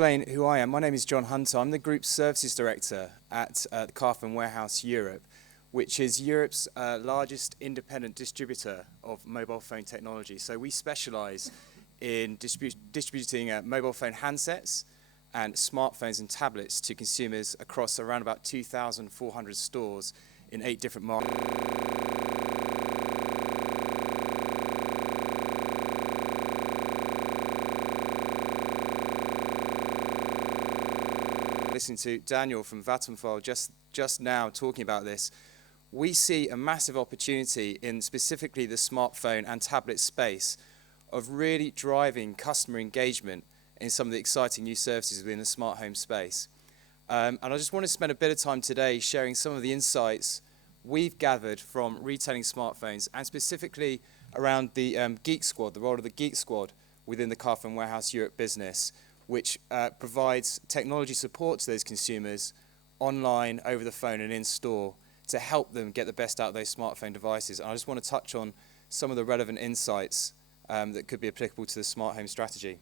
explain who I am. My name is John Hunter. I'm the Group Services Director at the Carphone Warehouse Europe, which is Europe's largest independent distributor of mobile phone technology. So we specialize in distributing mobile phone handsets and smartphones and tablets to consumers across around about 2,400 stores in 8 different markets. Listening to Daniel from Vattenfall just now talking about this, we see a massive opportunity in specifically the smartphone and tablet space of really driving customer engagement in some of the exciting new services within the smart home space. And I just want to spend a bit of time today sharing some of the insights we've gathered from retailing smartphones, and specifically around the Geek Squad, the role of the Geek Squad within the Carphone Warehouse Europe business, which provides technology support to those consumers online, over the phone and in store to help them get the best out of those smartphone devices. And I just want to touch on some of the relevant insights that could be applicable to the smart home strategy.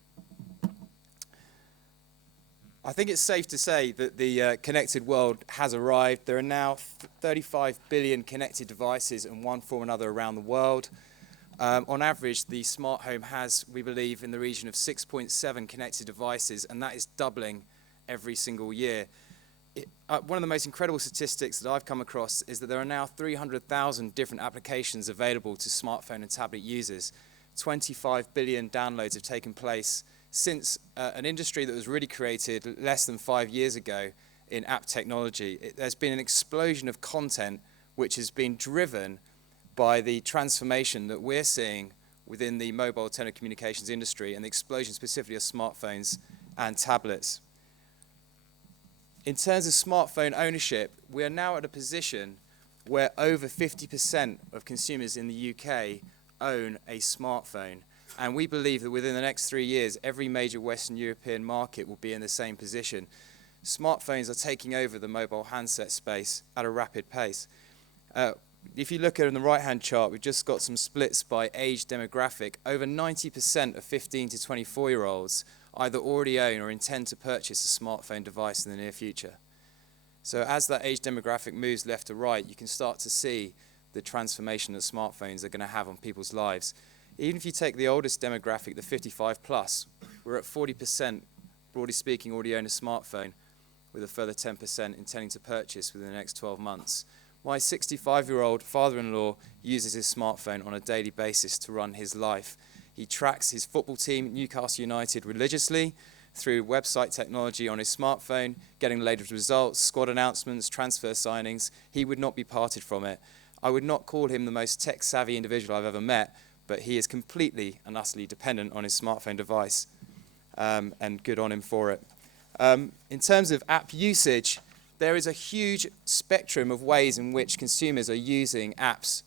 I think it's safe to say that the connected world has arrived. There are now 35 billion connected devices in one form or another around the world. On average, the smart home has, we believe, in the region of 6.7 connected devices, and that is doubling every single year. One of the most incredible statistics that I've come across is that there are now 300,000 different applications available to smartphone and tablet users. 25 billion downloads have taken place since an industry that was really created less than 5 years ago in app technology. There's been an explosion of content which has been driven by the transformation that we're seeing within the mobile telecommunications industry and the explosion specifically of smartphones and tablets. In terms of smartphone ownership, we are now at a position where over 50% of consumers in the UK own a smartphone. And we believe that within the next 3 years, every major Western European market will be in the same position. Smartphones are taking over the mobile handset space at a rapid pace. If you look at it on the right-hand chart, we've just got some splits by age demographic. Over 90% of 15 to 24-year-olds either already own or intend to purchase a smartphone device in the near future. So as that age demographic moves left to right, you can start to see the transformation that smartphones are going to have on people's lives. Even if you take the oldest demographic, the 55 plus, we're at 40%, broadly speaking, already own a smartphone, with a further 10% intending to purchase within the next 12 months. My 65-year-old father-in-law uses his smartphone on a daily basis to run his life. He tracks his football team, Newcastle United, religiously through website technology on his smartphone, getting the latest results, squad announcements, transfer signings. He would not be parted from it. I would not call him the most tech-savvy individual I've ever met, but he is completely and utterly dependent on his smartphone device, and good on him for it. In terms of app usage, there is a huge spectrum of ways in which consumers are using apps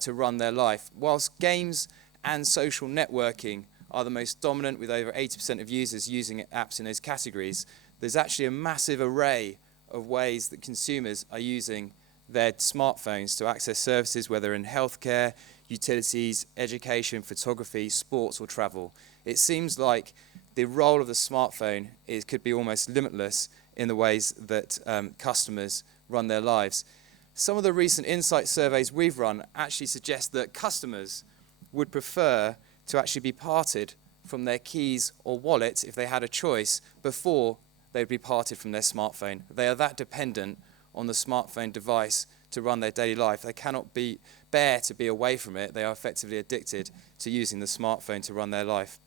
to run their life. Whilst games and social networking are the most dominant, with over 80% of users using apps in those categories, there's actually a massive array of ways that consumers are using their smartphones to access services, whether in healthcare, utilities, education, photography, sports or travel. It seems like the role of the smartphone could be almost limitless in the ways that customers run their lives. Some of the recent insight surveys we've run actually suggest that customers would prefer to actually be parted from their keys or wallet, if they had a choice, before they'd be parted from their smartphone. They are that dependent on the smartphone device to run their daily life. They cannot bear to be away from it. They are effectively addicted to using the smartphone to run their life.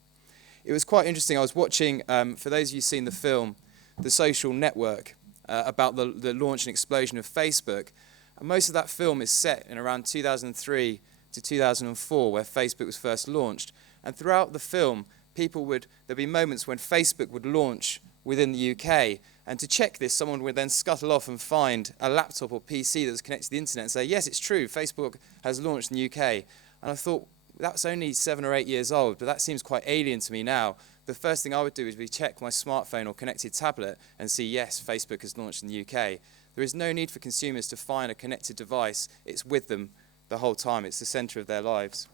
It was quite interesting. I was watching, for those of you who've seen the film, The Social Network, about the launch and explosion of Facebook. And most of that film is set in around 2003 to 2004, where Facebook was first launched. And throughout the film, there'd be moments when Facebook would launch within the UK. And to check this, someone would then scuttle off and find a laptop or PC that was connected to the internet and say, yes, it's true, Facebook has launched in the UK. And I thought, that's only 7 or 8 years old, but that seems quite alien to me now. The first thing I would do is check my smartphone or connected tablet and see, yes, Facebook has launched in the UK. There is no need for consumers to find a connected device. It's with them the whole time. It's the center of their lives.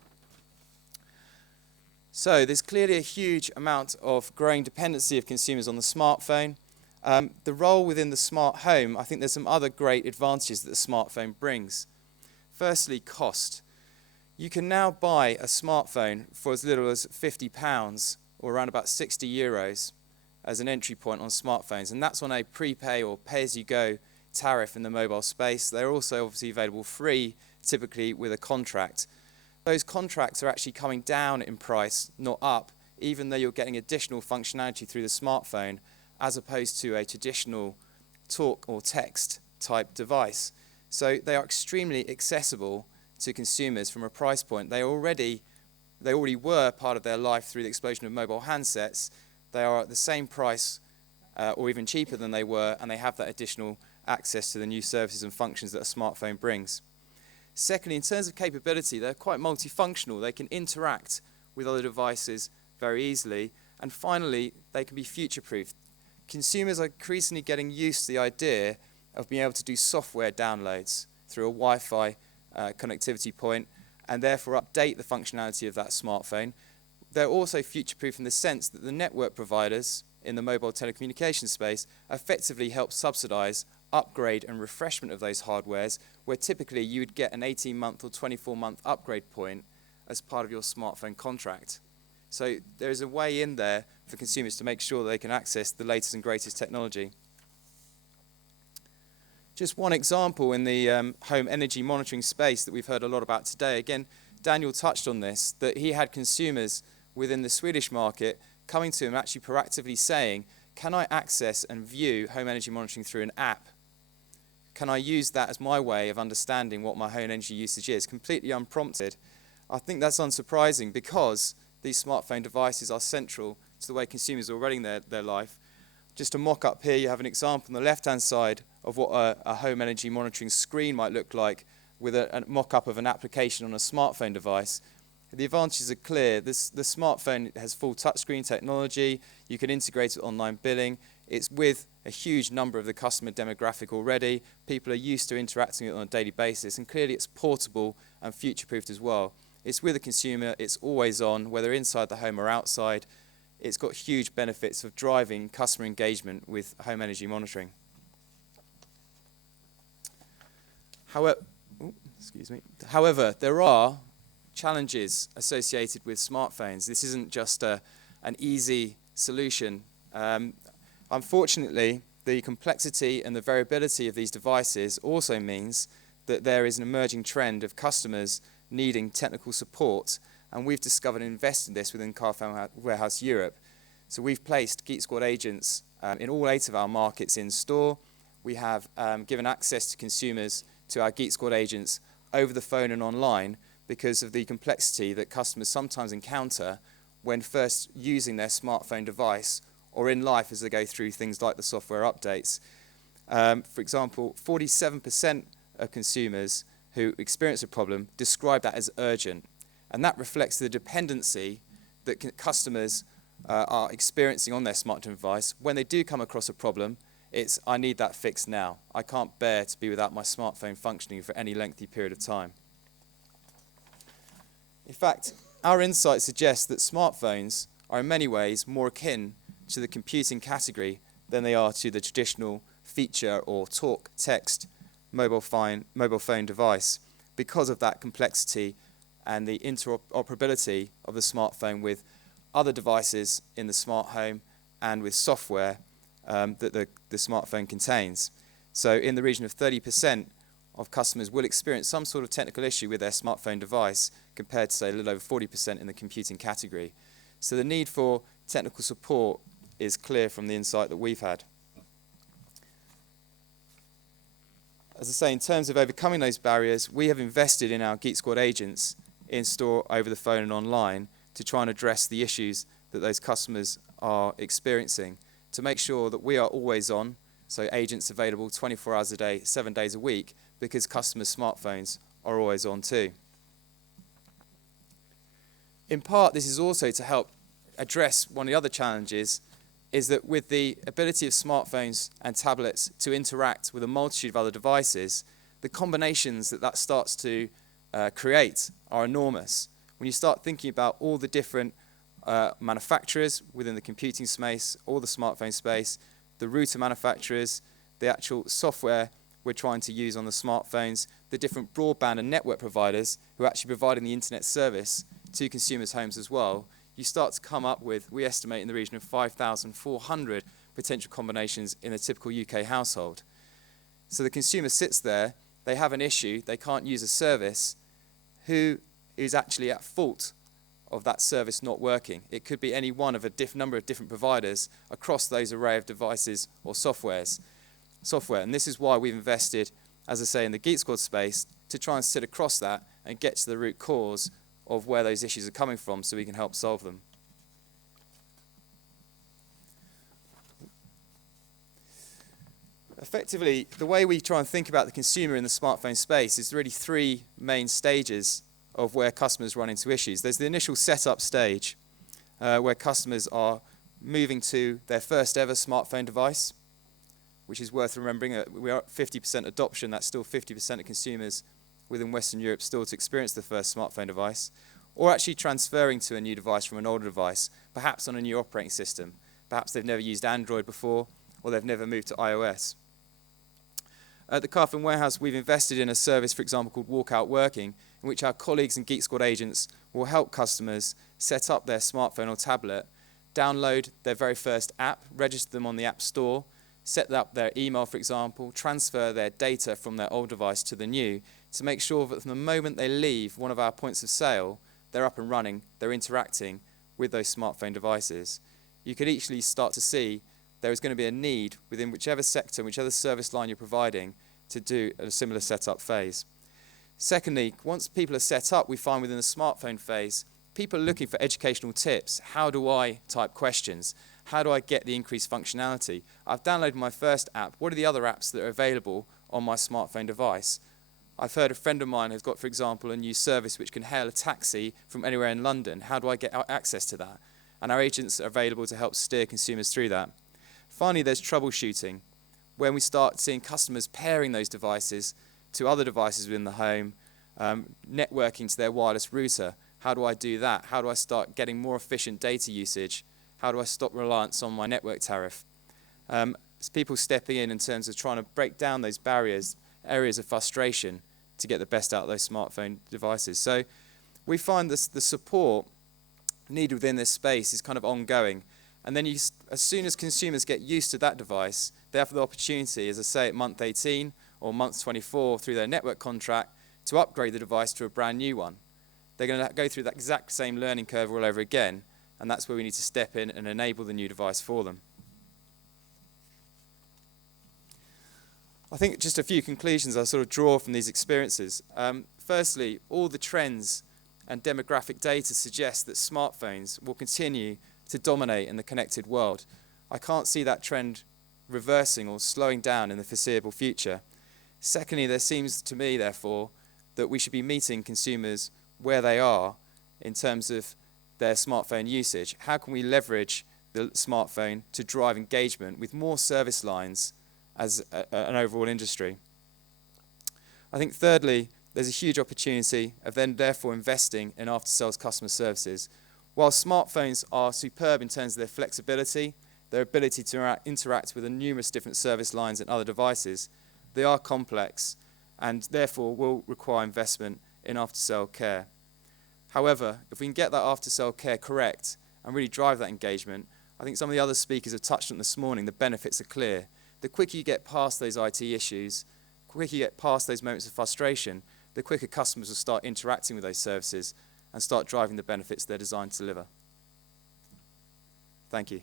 So there's clearly a huge amount of growing dependency of consumers on the smartphone. The role within the smart home, I think there's some other great advantages that the smartphone brings. Firstly, cost. You can now buy a smartphone for as little as £50 or around about €60 as an entry point on smartphones, and that's on a prepay or pay-as-you-go tariff in the mobile space. They're also obviously available free, typically with a contract. Those contracts are actually coming down in price, not up, even though you're getting additional functionality through the smartphone as opposed to a traditional talk or text type device. So they are extremely accessible to consumers from a price point. They already were part of their life through the explosion of mobile handsets. They are at the same price or even cheaper than they were, and they have that additional access to the new services and functions that a smartphone brings. Secondly, in terms of capability, they're quite multifunctional. They can interact with other devices very easily. And finally, they can be future-proofed. Consumers are increasingly getting used to the idea of being able to do software downloads through a Wi-Fi connectivity point and therefore update the functionality of that smartphone. They're also future-proof in the sense that the network providers in the mobile telecommunications space effectively help subsidize upgrade and refreshment of those hardwares, where typically you would get an 18-month or 24-month upgrade point as part of your smartphone contract. So there is a way in there for consumers to make sure that they can access the latest and greatest technology. Just one example in the home energy monitoring space that we've heard a lot about today. Again, Daniel touched on this, that he had consumers within the Swedish market coming to him actually proactively saying, can I access and view home energy monitoring through an app? Can I use that as my way of understanding what my home energy usage is? Completely unprompted. I think that's unsurprising because these smartphone devices are central to the way consumers are running their life. Just a mock-up here, you have an example on the left-hand side of what a home energy monitoring screen might look like with a mock-up of an application on a smartphone device. The advantages are clear. The smartphone has full touchscreen technology. You can integrate it with online billing. It's with a huge number of the customer demographic already. People are used to interacting with it on a daily basis, and clearly it's portable and future-proofed as well. It's with the consumer. It's always on, whether inside the home or outside. It's got huge benefits of driving customer engagement with home energy monitoring. However, there are challenges associated with smartphones. This isn't just an easy solution. Unfortunately, the complexity and the variability of these devices also means that there is an emerging trend of customers needing technical support, and we've discovered and invested in this within Carphone Warehouse Europe. So we've placed Geek Squad agents in all 8 of our markets in store. We have given access to consumers to our Geek Squad agents over the phone and online because of the complexity that customers sometimes encounter when first using their smartphone device or in life as they go through things like the software updates. For example, 47% of consumers who experience a problem describe that as urgent, and that reflects the dependency that customers are experiencing on their smartphone device. When they do come across a problem, it's, I need that fixed now. I can't bear to be without my smartphone functioning for any lengthy period of time. In fact, our insights suggest that smartphones are in many ways more akin to the computing category than they are to the traditional feature or talk, text, mobile phone device because of that complexity and the interoperability of the smartphone with other devices in the smart home and with software that the smartphone contains. So in the region of 30% of customers will experience some sort of technical issue with their smartphone device compared to, say, a little over 40% in the computing category. So the need for technical support is clear from the insight that we've had. As I say, in terms of overcoming those barriers, we have invested in our Geek Squad agents in store, over the phone and online to try and address the issues that those customers are experiencing, to make sure that we are always on, so agents available 24 hours a day, 7 days a week, because customers' smartphones are always on too. In part, this is also to help address one of the other challenges, is that with the ability of smartphones and tablets to interact with a multitude of other devices, the combinations that starts to create are enormous. When you start thinking about all the different manufacturers within the computing space or the smartphone space, the router manufacturers, the actual software we're trying to use on the smartphones, the different broadband and network providers who are actually providing the internet service to consumers' homes as well. You start to come up with, we estimate in the region of 5,400 potential combinations in a typical UK household. So the consumer sits there, they have an issue, they can't use a service. Who is actually at fault of that service not working? It could be any one of a number of different providers across those array of devices or software. And this is why we've invested, as I say, in the Geek Squad space to try and sit across that and get to the root cause of where those issues are coming from so we can help solve them. Effectively, the way we try and think about the consumer in the smartphone space is really three main stages of where customers run into issues. There's the initial setup stage, where customers are moving to their first ever smartphone device, which is worth remembering. We are at 50% adoption. That's still 50% of consumers within Western Europe still to experience the first smartphone device, or actually transferring to a new device from an older device, perhaps on a new operating system. Perhaps they've never used Android before, or they've never moved to iOS. At the Carphone warehouse, we've invested in a service, for example, called Walkout Working, in which our colleagues and Geek Squad agents will help customers set up their smartphone or tablet, download their very first app, register them on the App Store, set up their email, for example, transfer their data from their old device to the new, to make sure that from the moment they leave one of our points of sale, they're up and running, they're interacting with those smartphone devices. You could easily start to see there is going to be a need within whichever sector, whichever service line you're providing, to do a similar setup phase. Secondly, once people are set up, we find within the smartphone phase, people are looking for educational tips. How do I type questions? How do I get the increased functionality? I've downloaded my first app. What are the other apps that are available on my smartphone device? I've heard a friend of mine has got, for example, a new service which can hail a taxi from anywhere in London. How do I get access to that? And our agents are available to help steer consumers through that. Finally, there's troubleshooting, when we start seeing customers pairing those devices to other devices within the home, networking to their wireless router. How do I do that? How do I start getting more efficient data usage? How do I stop reliance on my network tariff? It's people stepping in terms of trying to break down those barriers, areas of frustration to get the best out of those smartphone devices. So we find the support needed within this space is kind of ongoing. And then as soon as consumers get used to that device, they have the opportunity, as I say, at month 18 or month 24 through their network contract to upgrade the device to a brand new one. They're going to go through that exact same learning curve all over again, and that's where we need to step in and enable the new device for them. I think just a few conclusions I sort of draw from these experiences. Firstly, all the trends and demographic data suggest that smartphones will continue to dominate in the connected world. I can't see that trend reversing or slowing down in the foreseeable future. Secondly, there seems to me, therefore, that we should be meeting consumers where they are in terms of their smartphone usage. How can we leverage the smartphone to drive engagement with more service lines as an overall industry? I think thirdly, there's a huge opportunity of then therefore investing in after-sales customer services. While smartphones are superb in terms of their flexibility, their ability to interact with the numerous different service lines and other devices, they are complex and therefore will require investment in after-sale care. However, if we can get that after-sale care correct and really drive that engagement, I think some of the other speakers have touched on this morning, the benefits are clear. The quicker you get past those IT issues, the quicker you get past those moments of frustration, the quicker customers will start interacting with those services and start driving the benefits they're designed to deliver. Thank you.